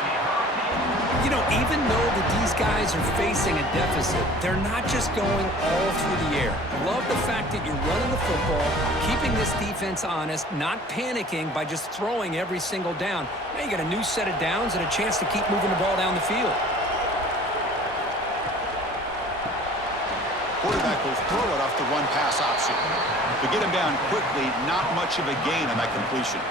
You know, even though that these guys are facing a deficit, they're not just going all through the air. Love the fact that you're running the football, keeping this defense honest, not panicking by just throwing every single down. Now you got a new set of downs and a chance to keep moving the ball down the field. Quarterback will throw it off the run-pass option. To get him down quickly, not much of a gain on that completion.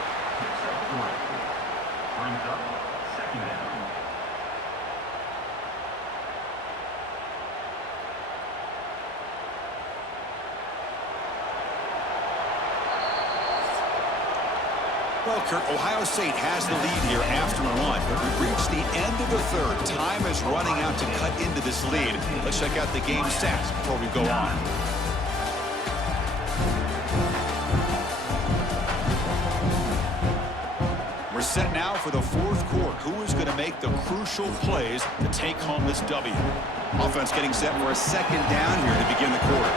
Well, Kurt, Ohio State has the lead here after one. We've reached the end of the third. Time is running out to cut into this lead. Let's check out the game stats before we go on. We're set now for the fourth quarter. Who is going to make the crucial plays to take home this W? Offense getting set for a second down here to begin the quarter.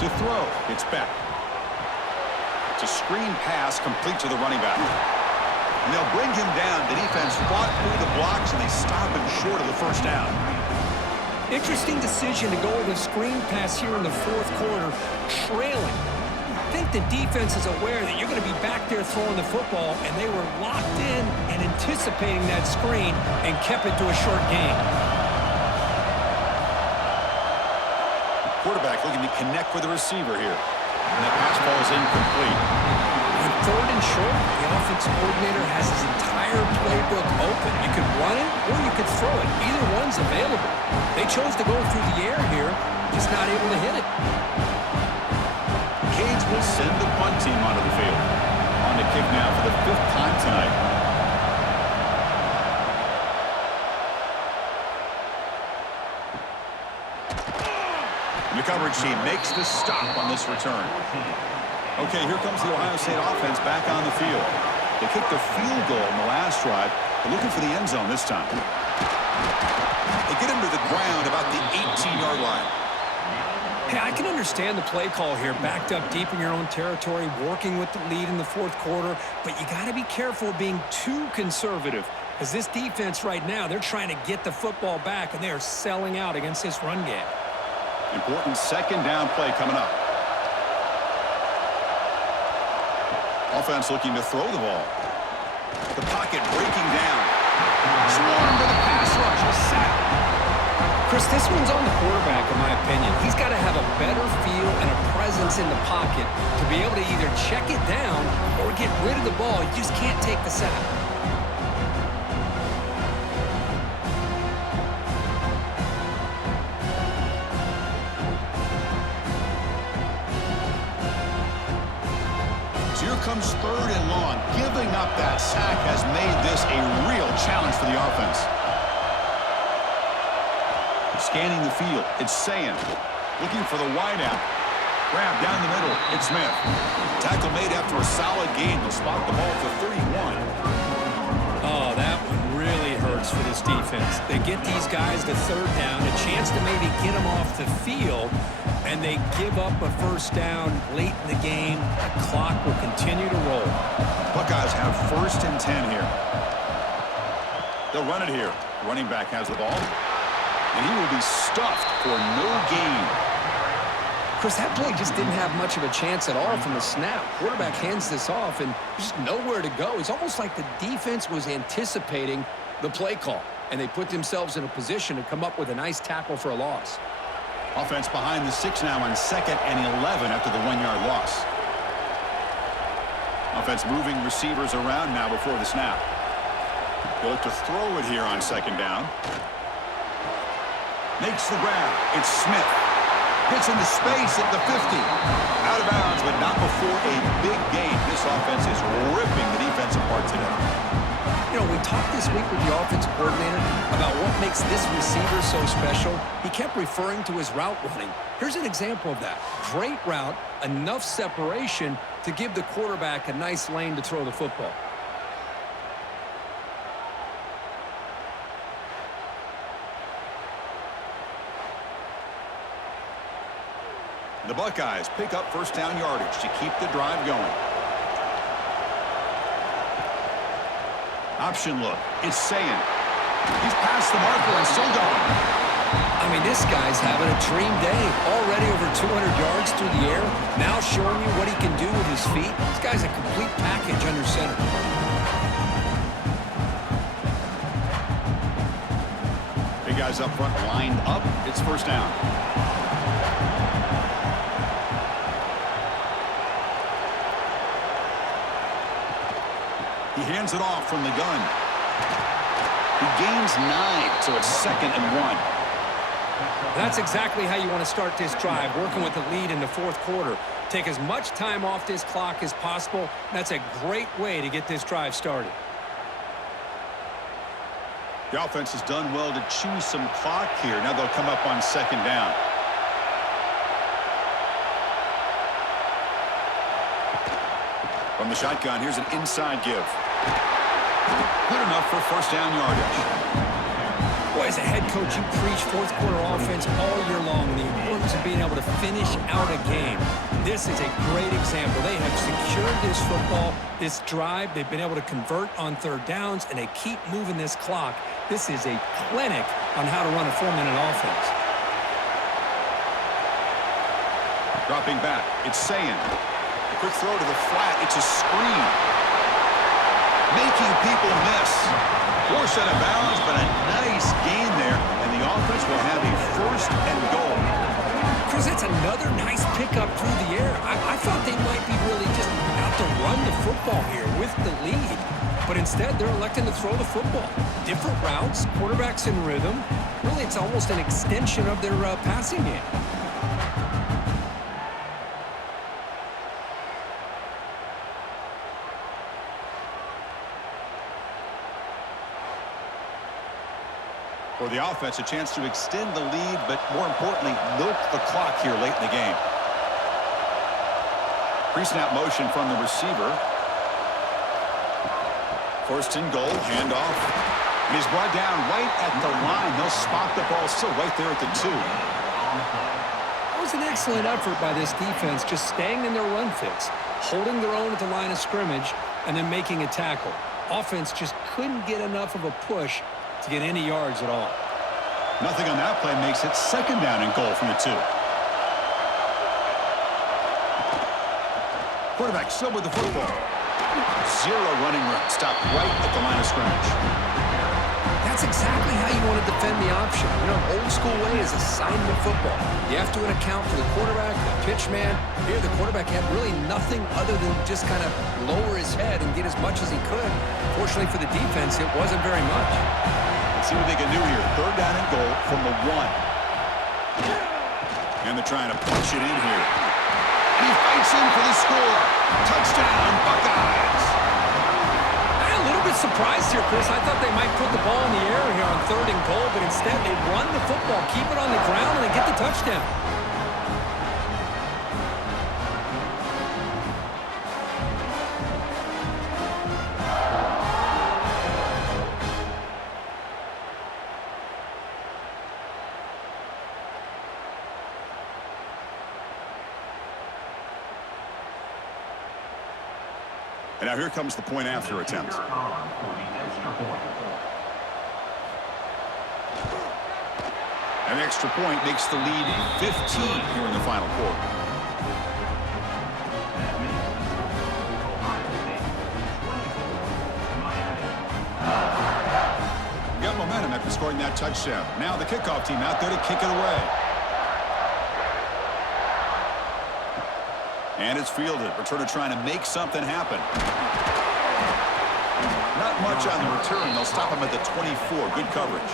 To throw, it's back. It's a screen pass complete to the running back. And they'll bring him down. The defense fought through the blocks, and they stop him short of the first down. Interesting decision to go with a screen pass here in the fourth quarter, trailing. I think the defense is aware that you're going to be back there throwing the football, and they were locked in and anticipating that screen and kept it to a short gain. Quarterback looking to connect with the receiver here. And that pass ball is incomplete. On third and short, the offensive coordinator has his entire playbook open. You could run it or you could throw it. Either one's available. They chose to go through the air here, just not able to hit it. Cage will send the punt team onto the field. On to kick now for the 5th time tonight. The coverage team makes the stop on this return. Okay, here comes the Ohio State offense back on the field. They kicked a field goal in the last drive. They're looking for the end zone this time. They get him to the ground about the 18-yard line. Hey, I can understand the play call here, backed up deep in your own territory, working with the lead in the fourth quarter, but you got to be careful of being too conservative, because this defense right now, they're trying to get the football back, and they are selling out against this run game. Important second down play coming up. Offense looking to throw the ball. The pocket breaking down. Swarm to the pass rush. A sack. Chris, this one's on the quarterback, in my opinion. He's got to have a better feel and a presence in the pocket to be able to either check it down or get rid of the ball. You just can't take the sack. Comes third and long. Giving up that sack has made this a real challenge for the offense. Scanning the field, it's Sam. Looking for the wideout. Grab down the middle, it's Smith. Tackle made after a solid gain. They'll spot the ball for 31. Oh, that one really hurts for this defense. They get these guys to third down, a chance to maybe get them off the field, and they give up a first down late in the game. The clock will continue to roll. Buckeyes have 1st and 10 here. They'll run it here. Running back has the ball, and he will be stuffed for no gain. Chris, that play just didn't have much of a chance at all from the snap. Quarterback hands this off, and there's just nowhere to go. It's almost like the defense was anticipating the play call, and they put themselves in a position to come up with a nice tackle for a loss. Offense behind the 6 now on 2nd and 11 after the 1-yard loss. Offense moving receivers around now before the snap. They'll look to throw it here on 2nd down. Makes the grab. It's Smith. Gets into space at the 50. Out of bounds, but not before a big gain. This offense is ripping the defense apart today. You know, we talked this week with the offensive coordinator about what makes this receiver so special. He kept referring to his route running. Here's an example of that. Great route, enough separation to give the quarterback a nice lane to throw the football. The Buckeyes pick up 1st down yardage to keep the drive going. Option look. It's Sayin. He's past the marker and still going. I mean, this guy's having a dream day. Already over 200 yards through the air. Now showing you what he can do with his feet. This guy's a complete package under center. Big guys up front lined up. It's 1st down. He hands it off from the gun. He gains 9, so it's 2nd and 1. That's exactly how you want to start this drive, working with the lead in the 4th quarter. Take as much time off this clock as possible. That's a great way to get this drive started. The offense has done well to chew some clock here. Now they'll come up on 2nd down. From the shotgun, here's an inside give. Good enough for 1st down yardage. Boy, as a head coach, you preach 4th quarter offense all year long, the importance of being able to finish out a game. This is a great example. They have secured this football, this drive. They've been able to convert on 3rd downs, and they keep moving this clock. This is a clinic on how to run a 4-minute offense. Dropping back, it's Sayin. A quick throw to the flat. It's a screen. Making people miss. Forced out of bounds, but a nice gain there, and the offense will have a 1st and goal. Chris, that's another nice pickup through the air. I thought they might be really just out to run the football here with the lead, but instead they're electing to throw the football. Different routes, quarterbacks in rhythm. Really, it's almost an extension of their passing game. For the offense, a chance to extend the lead, but more importantly, milk the clock here late in the game. Pre-snap motion from the receiver. 1st and goal, handoff. And he's brought down right at the line. They'll spot the ball still right there at the 2. That was an excellent effort by this defense, just staying in their run fix, holding their own at the line of scrimmage, and then making a tackle. Offense just couldn't get enough of a push to get any yards at all. Nothing on that play makes it 2nd down and goal from the 2. Quarterback still with the football. 0 running room. Stopped right at the line of scrimmage. That's exactly how you want to defend the option. You know, old school way is assignment football. You have to account for the quarterback, the pitch man. Here, the quarterback had really nothing other than just kind of lower his head and get as much as he could. Fortunately for the defense, it wasn't very much. Let's see what they can do here. 3rd down and goal from the 1. And they're trying to punch it in here. And he fights in for the score. Touchdown, Buckeyes. I'm a little bit surprised here, Chris. I thought they might put the ball in the air here on 3rd and goal, but instead they run the football, keep it on the ground, and they get the touchdown. And now here comes the point after attempt. An extra point makes the lead 15 here in the final quarter. scoring that touchdown. Now the kickoff team out there to kick it away. And it's fielded. Returner trying to make something happen. Not much on the return. They'll stop him at the 24. Good coverage.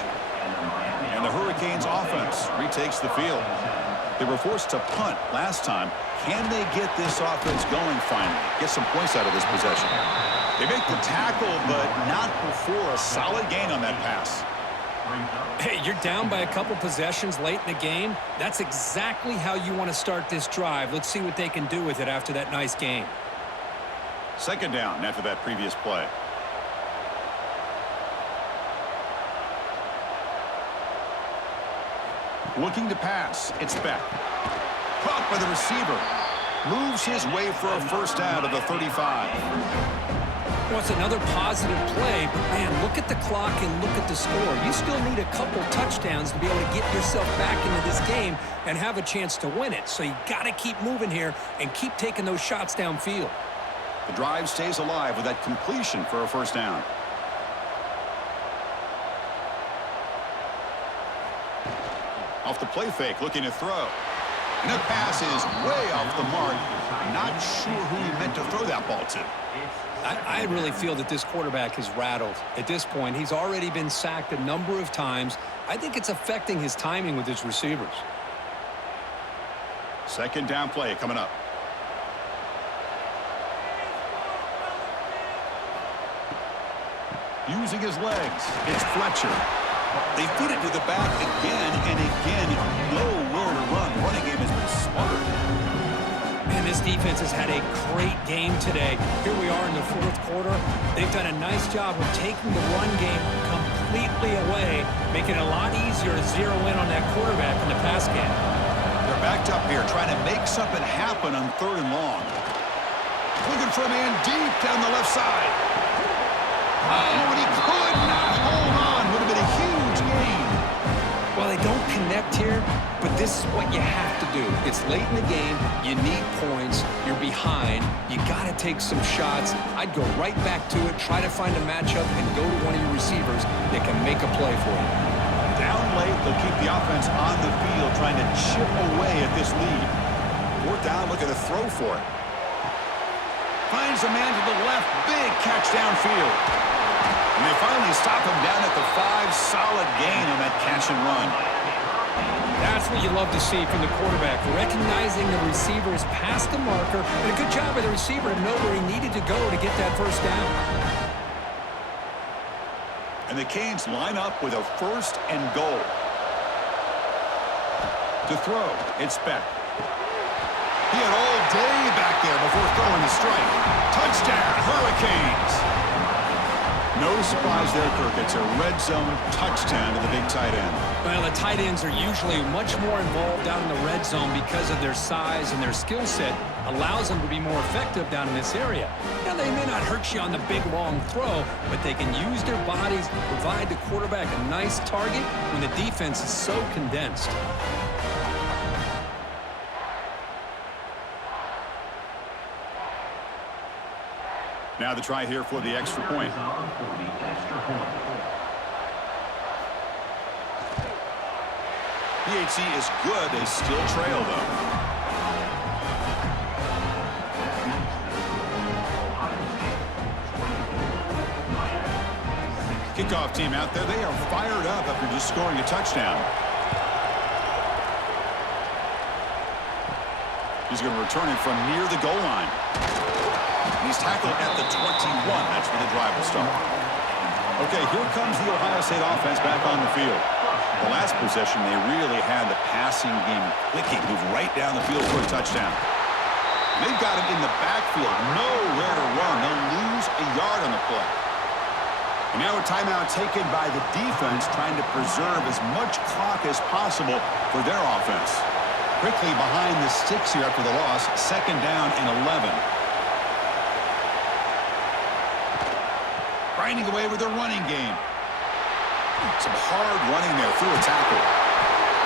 And the Hurricanes offense retakes the field. They were forced to punt last time. Can they get this offense going finally? Get some points out of this possession. They make the tackle, but not before a solid gain on that pass. Hey, you're down by a couple possessions late in the game. That's exactly how you want to start this drive. Let's see what they can do with it after that nice game. Second down after that previous play. Looking to pass. It's back. Caught by the receiver. Moves his way for a first down of the 35. Well, it's another positive play, but man, look at the clock and look at the score. You still need a couple touchdowns to be able to get yourself back into this game and have a chance to win it. So you got to keep moving here and keep taking those shots downfield. The drive stays alive with that completion for a first down. Off the play fake, looking to throw. And the pass is way off the mark. Not sure who he meant to throw that ball to. I really feel that this quarterback is rattled. At this point, he's already been sacked a number of times. I think it's affecting his timing with his receivers. Second down play coming up. Using his legs, it's Fletcher. They feed it to the back again and again. Nowhere to run. The running game has been smothered. Man, this defense has had a great game today. Here we are in the fourth quarter. They've done a nice job of taking the run game completely away, making it a lot easier to zero in on that quarterback in the pass game. They're backed up here, trying to make something happen on third and long. Looking for a man deep down the left side. Oh, and he could not hold on. Would have been a huge gain. Well, they don't connect here, but this is what you have to do. It's late in the game. You need points. You're behind. You got to take some shots. I'd go right back to it, try to find a matchup, and go to one of your receivers that can make a play for you. Down late, they'll keep the offense on the field, trying to chip away at this lead. Fourth down, looking to throw for it. Finds a man to the left. Big catch downfield. And they finally stop him down at the 5. Solid gain on that catch and run. That's what you love to see from the quarterback, recognizing the receiver is past the marker, and a good job by the receiver to know where he needed to go to get that first down. And the Canes line up with a first and goal. To throw, it's Beck. He had all day back there before throwing the strike. Touchdown, Hurricanes! No surprise there, Kirk. It's a red zone touchdown to the big tight end. Well, the tight ends are usually much more involved down in the red zone because of their size and their skill set allows them to be more effective down in this area. Now, they may not hurt you on the big, long throw, but they can use their bodies, provide the quarterback a nice target when the defense is so condensed. Now the try here for the extra point. PHC is good. They still trail, though. Kickoff team out there. They are fired up after just scoring a touchdown. He's going to return it from near the goal line. He's tackled at the 21. That's where the drive will start. Okay, here comes the Ohio State offense back on the field. The last possession, they really had the passing game clicking, moved right down the field for a touchdown. They've got him in the backfield, nowhere to run. They'll lose a yard on the play. And now a timeout taken by the defense, trying to preserve as much clock as possible for their offense. Quickly behind the sticks here after the loss, second down and 11. Grinding away with their running game. Some hard running there through a tackle.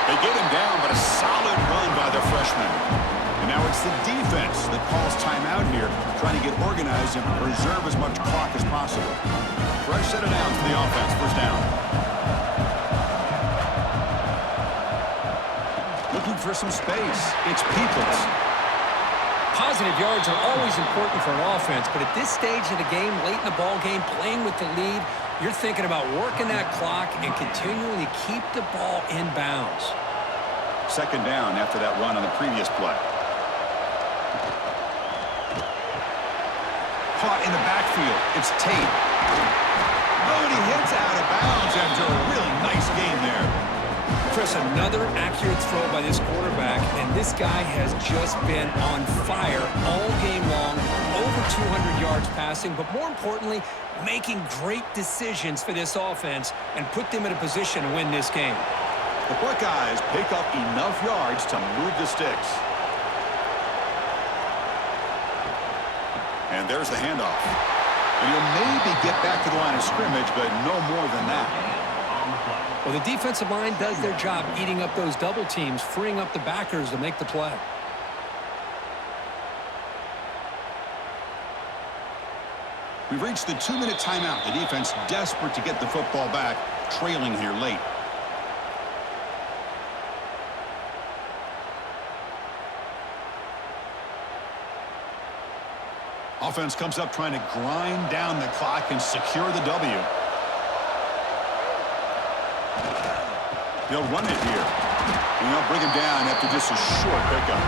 They get him down, but a solid run by the freshman. And now it's the defense that calls timeout here, trying to get organized and preserve as much clock as possible. Fresh set of downs for the offense, first down. looking for some space. It's Peoples. Positive yards are always important for an offense, but at this stage of the game, late in the ball game, playing with the lead, you're thinking about working that clock and continuing to keep the ball in bounds. Second down after that run on the previous play. Caught in the backfield. It's Tate. Oh, and he hits out of bounds after a really nice game there. Chris, another accurate throw by this quarterback, and this guy has just been on fire all game long, over 200 yards passing, but more importantly, making great decisions for this offense and put them in a position to win this game. The Buckeyes pick up enough yards to move the Stix. And there's the handoff. And he'll maybe get back to the line of scrimmage, but no more than that. Well, the defensive line does their job eating up those double teams, freeing up the backers to make the play. We've reached the 2-minute timeout. The defense desperate to get the football back, trailing here late. Offense comes up trying to grind down the clock and secure the W. They'll run it here. And they'll bring him down after just a short pickup.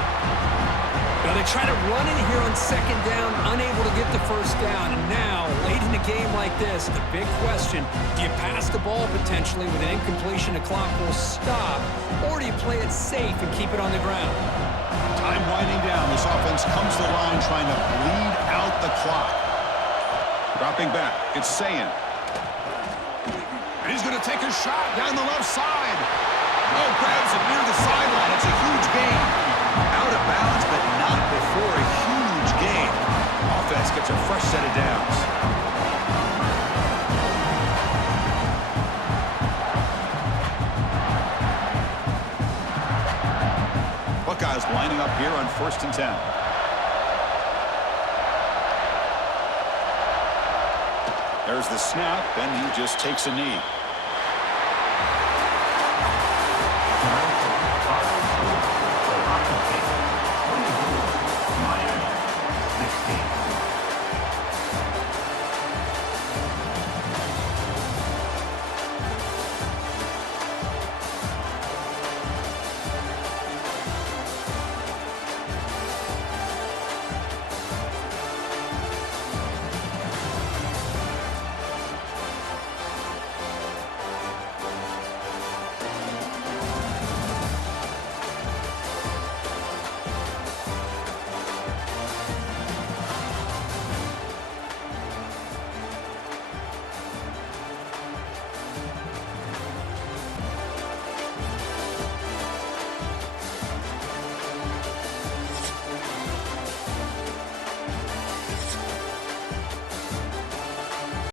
Now they try to run it here on second down, unable to get the first down. And now, late in a game like this, the big question, do you pass the ball potentially with an incompletion? The clock will stop. Or do you play it safe and keep it on the ground? Time winding down. This offense comes to the line trying to bleed out the clock. Dropping back. It's Sayin. And he's going to take a shot down the left side. Oh, grabs it near the sideline. It's a huge gain. Out of bounds, but not before a huge gain. Offense gets a fresh set of downs. Buckeyes lining up here on 1st and 10. There's the snap, and he just takes a knee.